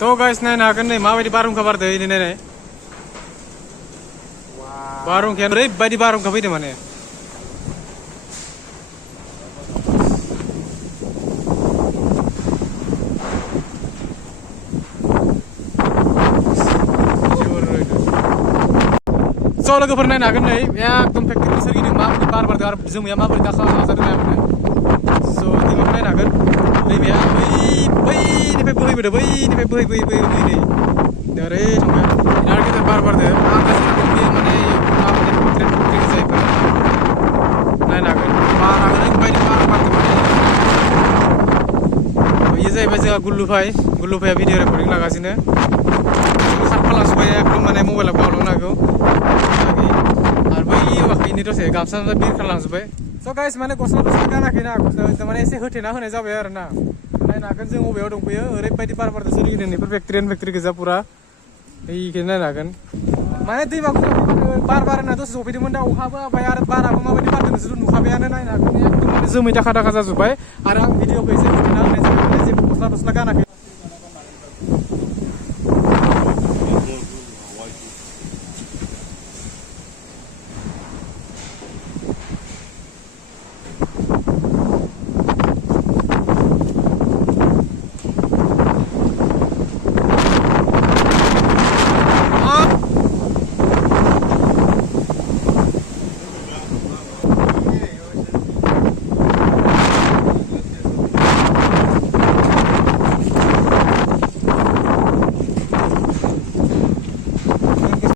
तो गाइस नायनो हागोन नै माबायदि बारहुंखा बारदो नै नायनाय बारहुंखाया ओरैबायदि बारहुंखा फैदों माने स' लोगोफोर नायनो हागोन नै एकदम फेक्टरिनि सोरगिदिं माबायदि बार बारदों आरो जोमैया माबोरै दाखा जादों नायनो स' जोङो नायनो हागोन दैमाया बैनिफ्राय बोहैबोदों बैनिफ्राय बोहै नै ओरै थांबाय बिराद गिदिर बार बारदों आं गासैबो माने माबायदि फेक्टरि जायोबा नायनो हागोन बारा ओरैबायदि बार बारदों माने बेयो जाहैबाय जोंहा गुल्लुफाया भिडिअ रेकर्डिं लागासिनो खालामलांजोब्बाय एकदम माने मबाइलाव गावलांनो हागौ आरो बै वाखैनि दसे गामसा बिरखारलांजोब्बाय स' गाइस माने गस्ला गानाखैना माने एसे होथेना होनाय जाबाय आरो ना नायनो हागोन जों बबेयाव दंफैयो ओरैबायदि बार बारदों सोरगिदिं बेफोर फेक्टरि गोजा पुरा बेखौ नायनो हागोन माने दैमाखौ बार बारना दसे सफैदोंमोन दा अखाबो हाबाय आरो बाराबो माबायदि बारदों नोंसोर नुखाबायानो नायनो हागोन एकदम माने जोमै दाखा जोब्बाय आरो आं भिडिअखौ एसे होथेना होनाय जाबाय जेबो गस्ला गानाखै